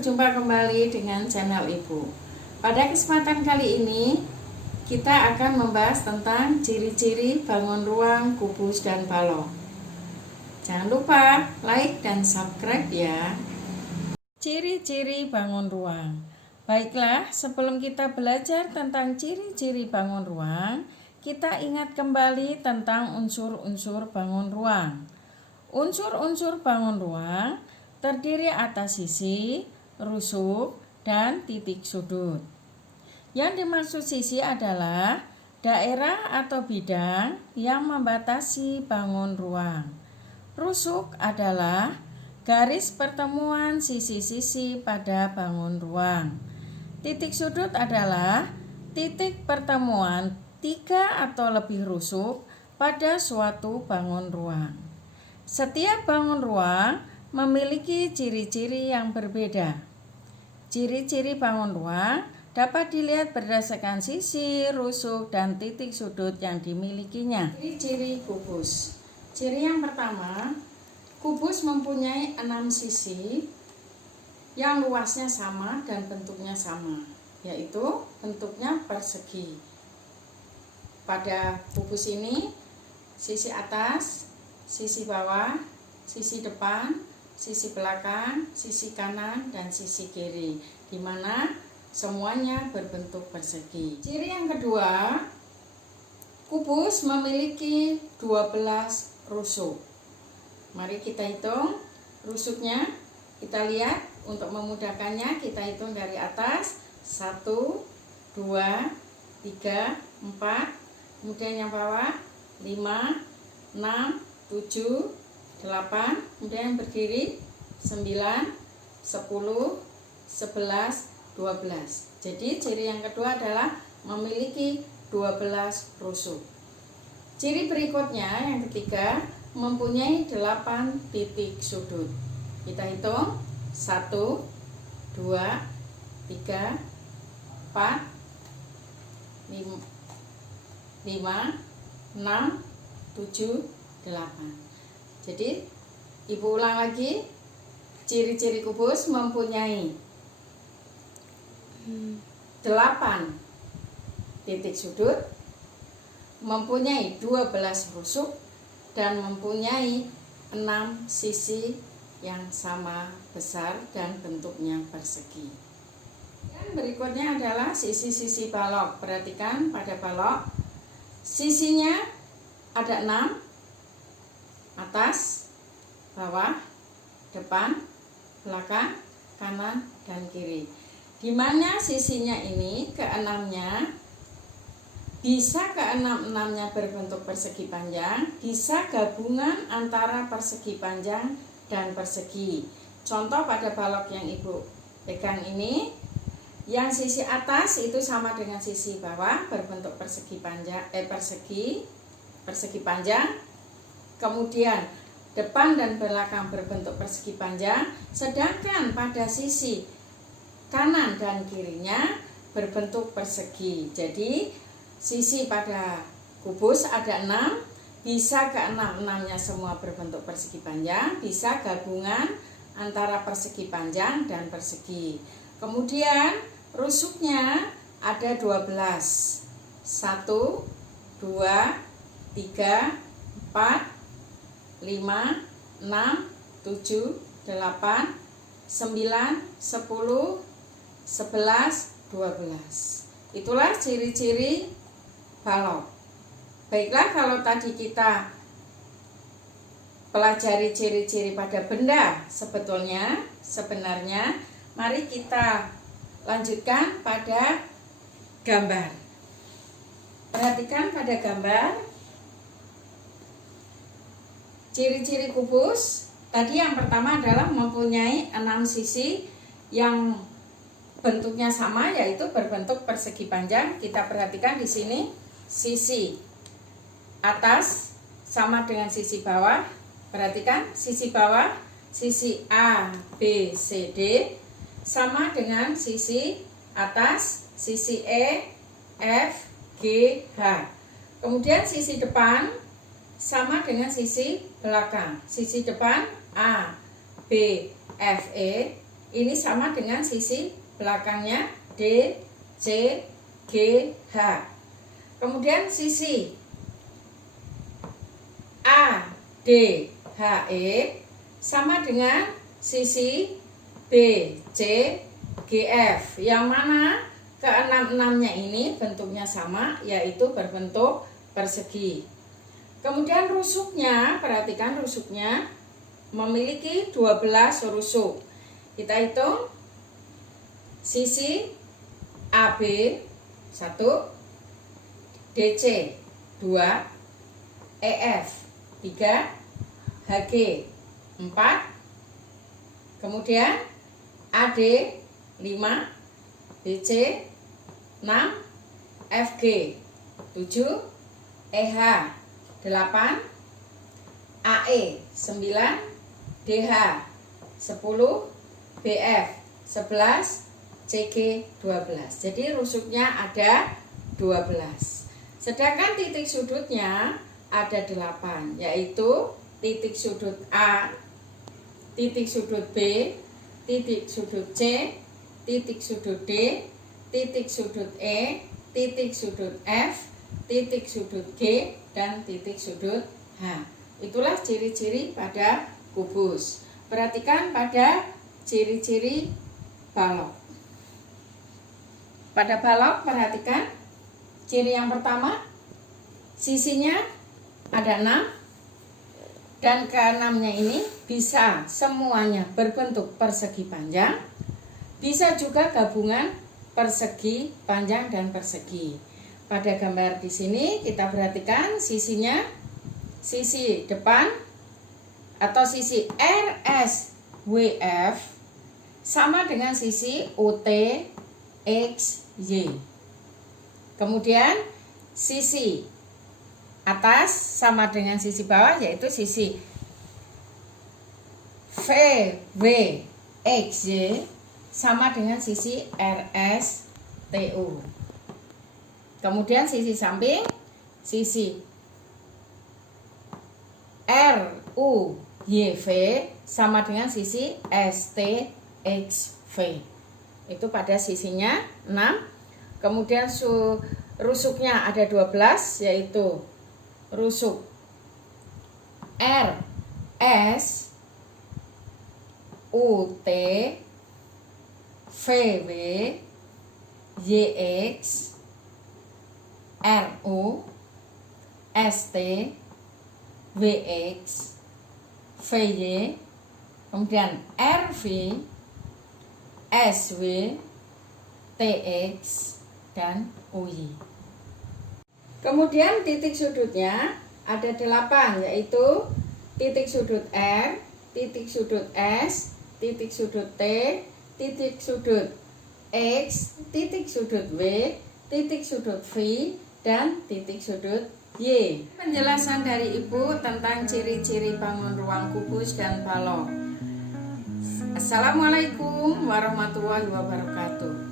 berjumpa kembali dengan channel Ibu. Pada kesempatan kali ini kita akan membahas tentang ciri-ciri bangun ruang, kubus, dan balok. Jangan lupa like dan subscribe ya. Ciri-ciri bangun ruang. Baiklah, sebelum kita belajar tentang ciri-ciri bangun ruang, kita ingat kembali tentang unsur-unsur bangun ruang. Unsur-unsur bangun ruang terdiri atas sisi, rusuk, dan titik sudut. Yang dimaksud sisi adalah daerah atau bidang yang membatasi bangun ruang. Rusuk adalah garis pertemuan sisi-sisi pada bangun ruang. Titik sudut adalah titik pertemuan 3 atau lebih rusuk pada suatu bangun ruang. Setiap bangun ruang memiliki ciri-ciri yang berbeda. Ciri-ciri bangun ruang dapat dilihat berdasarkan sisi, rusuk, dan titik sudut yang dimilikinya. Ciri-ciri kubus. Ciri yang pertama, kubus mempunyai 6 sisi yang luasnya sama dan bentuknya sama, yaitu bentuknya persegi. Pada kubus ini, sisi atas, sisi bawah, sisi depan, sisi belakang, sisi kanan, dan sisi kiri, di mana semuanya berbentuk persegi. Ciri yang kedua, kubus memiliki 12 rusuk. Mari kita hitung rusuknya. Kita lihat, untuk memudahkannya kita hitung dari atas. 1, 2, 3, 4. Kemudian yang bawah 5, 6, 7, 8, kemudian yang berdiri 9, 10, 11, 12. Jadi ciri yang kedua adalah memiliki 12 rusuk. Ciri berikutnya yang ketiga, mempunyai 8 titik sudut. Kita hitung 1, 2, 3, 4, 5, 6, 7, 8. Jadi Ibu ulang lagi, ciri-ciri kubus mempunyai 8 titik sudut, mempunyai 12 rusuk, dan mempunyai 6 sisi yang sama besar dan bentuknya persegi. Dan berikutnya adalah sisi-sisi balok. Perhatikan pada balok, sisinya ada 6, atas, bawah, depan, belakang, kanan, dan kiri. Di mana sisinya ini keenamnya bisa keenam-enamnya berbentuk persegi panjang, bisa gabungan antara persegi panjang dan persegi. Contoh pada balok yang Ibu pegang ini, yang sisi atas itu sama dengan sisi bawah berbentuk persegi panjang, persegi panjang. Kemudian depan dan belakang berbentuk persegi panjang, sedangkan pada sisi kanan dan kirinya berbentuk persegi. Jadi sisi pada kubus ada 6, bisa keenam-enamnya semua berbentuk persegi panjang, bisa gabungan antara persegi panjang dan persegi. Kemudian rusuknya ada 12. 1, 2, 3, 4, 5, 6, 7, 8, 9, 10, 11, 12. Itulah ciri-ciri balok. Baiklah, kalau tadi kita pelajari ciri-ciri pada benda sebenarnya, mari kita lanjutkan pada gambar. Perhatikan pada gambar. Ciri-ciri kubus tadi yang pertama adalah mempunyai 6 sisi yang bentuknya sama, yaitu berbentuk persegi panjang. Kita perhatikan di sini sisi atas sama dengan sisi bawah. Perhatikan sisi bawah, sisi A, B, C, D sama dengan sisi atas, sisi E, F, G, H. Kemudian sisi depan sama dengan sisi belakang. Sisi depan A, B, F, E. ini sama dengan sisi belakangnya D, C, G, H. Kemudian sisi A, D, H, E sama dengan sisi B, C, G, F. Yang mana keenam-enamnya ini bentuknya sama, yaitu berbentuk persegi. Kemudian rusuknya, perhatikan rusuknya memiliki 12 rusuk. Kita hitung sisi AB 1, DC 2, EF 3, HG 4, kemudian AD 5, BC 6, FG 7, EH 8, AE 9, DH 10, BF 11, CG 12. Jadi rusuknya ada 12. Sedangkan titik sudutnya ada 8, yaitu titik sudut A, titik sudut B, titik sudut C, titik sudut D, titik sudut E, titik sudut F, titik sudut G, dan titik sudut H. Itulah ciri-ciri pada kubus. Perhatikan pada ciri-ciri balok. Pada balok perhatikan ciri yang pertama, sisinya ada 6 dan keenamnya ini bisa semuanya berbentuk persegi panjang, bisa juga gabungan persegi panjang dan persegi. Pada gambar di sini kita perhatikan sisinya, sisi depan atau sisi RSWF sama dengan sisi OTXY. Kemudian sisi atas sama dengan sisi bawah, yaitu sisi VWXY sama dengan sisi RSTU. Kemudian sisi samping, sisi RUYV sama dengan sisi STXV. Itu pada sisinya 6. Kemudian rusuknya ada 12, yaitu rusuk RS, UT, VW, YX, RU, ST, VX, VY, kemudian RV, SW, TX, dan UI. Kemudian titik sudutnya ada 8, yaitu titik sudut R, titik sudut S, titik sudut T, titik sudut X, titik sudut W, titik sudut V, dan titik sudut Y. Penjelasan dari Ibu tentang ciri-ciri bangun ruang kubus dan balok. Assalamualaikum warahmatullahi wabarakatuh.